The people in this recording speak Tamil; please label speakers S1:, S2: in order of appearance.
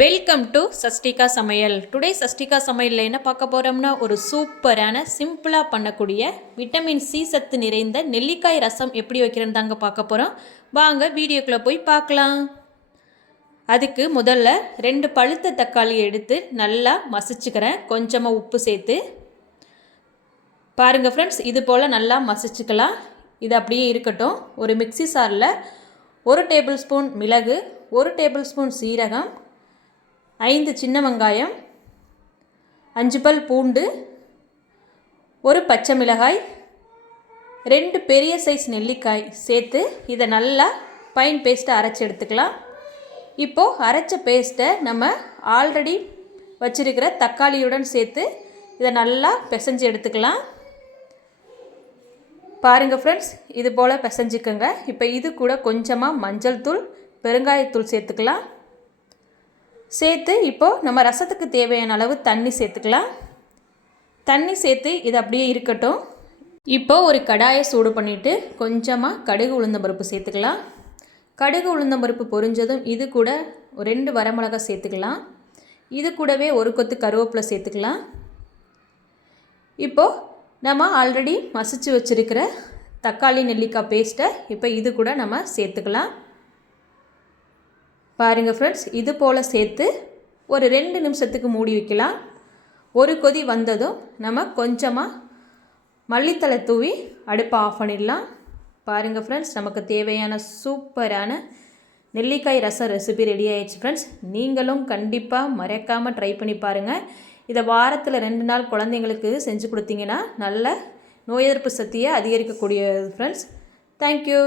S1: வெல்கம் டு சஷ்டிகா சமையல் டுடே சஷ்டிகா சமையலில் என்ன பார்க்க போகிறோம்னா ஒரு சூப்பரான சிம்பிளாக பண்ணக்கூடிய விட்டமின் சி சத்து நிறைந்த நெல்லிக்காய் ரசம் எப்படி வைக்கிறேன்னு தாங்க பார்க்க போகிறோம் வாங்க வீடியோக்குள்ளே போய் பார்க்கலாம். அதுக்கு முதல்ல ரெண்டு பழுத்த தக்காளி எடுத்து நல்லா மசிச்சுக்கிறேன். கொஞ்சமாக உப்பு சேர்த்து. பாருங்கள் ஃப்ரெண்ட்ஸ் இது போல் நல்லா மசிச்சுக்கலாம். இது அப்படியே இருக்கட்டும். ஒரு மிக்ஸி சாரில் ஒரு டேபிள் ஸ்பூன் மிளகு ஒரு டேபிள் ஸ்பூன் சீரகம் ஐந்து சின்ன வெங்காயம் அஞ்சு பல் பூண்டு ஒரு பச்சை மிளகாய் ரெண்டு பெரிய சைஸ் நெல்லிக்காய் சேர்த்து இதை நல்லா பைன் பேஸ்ட்டை அரைச்சி எடுத்துக்கலாம். இப்போது அரைச்ச பேஸ்ட்டை நம்ம ஆல்ரெடி வச்சுருக்கிற தக்காளியுடன் சேர்த்து இதை நல்லா பிசைஞ்சு எடுத்துக்கலாம். பாருங்கள் ஃப்ரெண்ட்ஸ் இது போல் பிசைஞ்சிக்கோங்க. இப்போ இது கூட கொஞ்சமாக மஞ்சள் தூள் பெருங்காயத்தூள் சேர்த்துக்கலாம். சேர்த்து இப்போது நம்ம ரசத்துக்கு தேவையான அளவு தண்ணி சேர்த்துக்கலாம். தண்ணி சேர்த்து இது அப்படியே இருக்கட்டும். இப்போது ஒரு கடாயை சூடு பண்ணிவிட்டு கொஞ்சமாக கடுகு உளுந்தம்பருப்பு சேர்த்துக்கலாம். கடுகு உளுந்தம்பருப்பு பொரிஞ்சதும் இது கூட ரெண்டு வரமிளகா சேர்த்துக்கலாம். இது கூடவே ஒரு கொத்து கருவேப்பிலை சேர்த்துக்கலாம். இப்போது நம்ம ஆல்ரெடி மசிச்சு வச்சுருக்கிற தக்காளி நெல்லிக்காய் பேஸ்ட்டை இப்போ இது கூட நம்ம சேர்த்துக்கலாம். பாருங்கள் ஃப்ரெண்ட்ஸ் இது போல் சேர்த்து ஒரு ரெண்டு நிமிஷத்துக்கு மூடி வைக்கலாம். ஒரு கொதி வந்ததும் நம்ம கொஞ்சமாக மல்லித்தலை தூவி அடுப்பை ஆஃப் பண்ணிடலாம். பாருங்கள் ஃப்ரெண்ட்ஸ் நமக்கு தேவையான சூப்பரான நெல்லிக்காய் ரசம் ரெசிபி ரெடி ஆயிடுச்சு ஃப்ரெண்ட்ஸ் நீங்களும் கண்டிப்பாக மறக்காமல் ட்ரை பண்ணி பாருங்கள் இதை வாரத்தில் ரெண்டு நாள் குழந்தைங்களுக்கு செஞ்சு கொடுத்தீங்கன்னா நல்ல நோய் எதிர்ப்பு சக்தியை அதிகரிக்கக்கூடியது ஃப்ரெண்ட்ஸ் தேங்க்யூ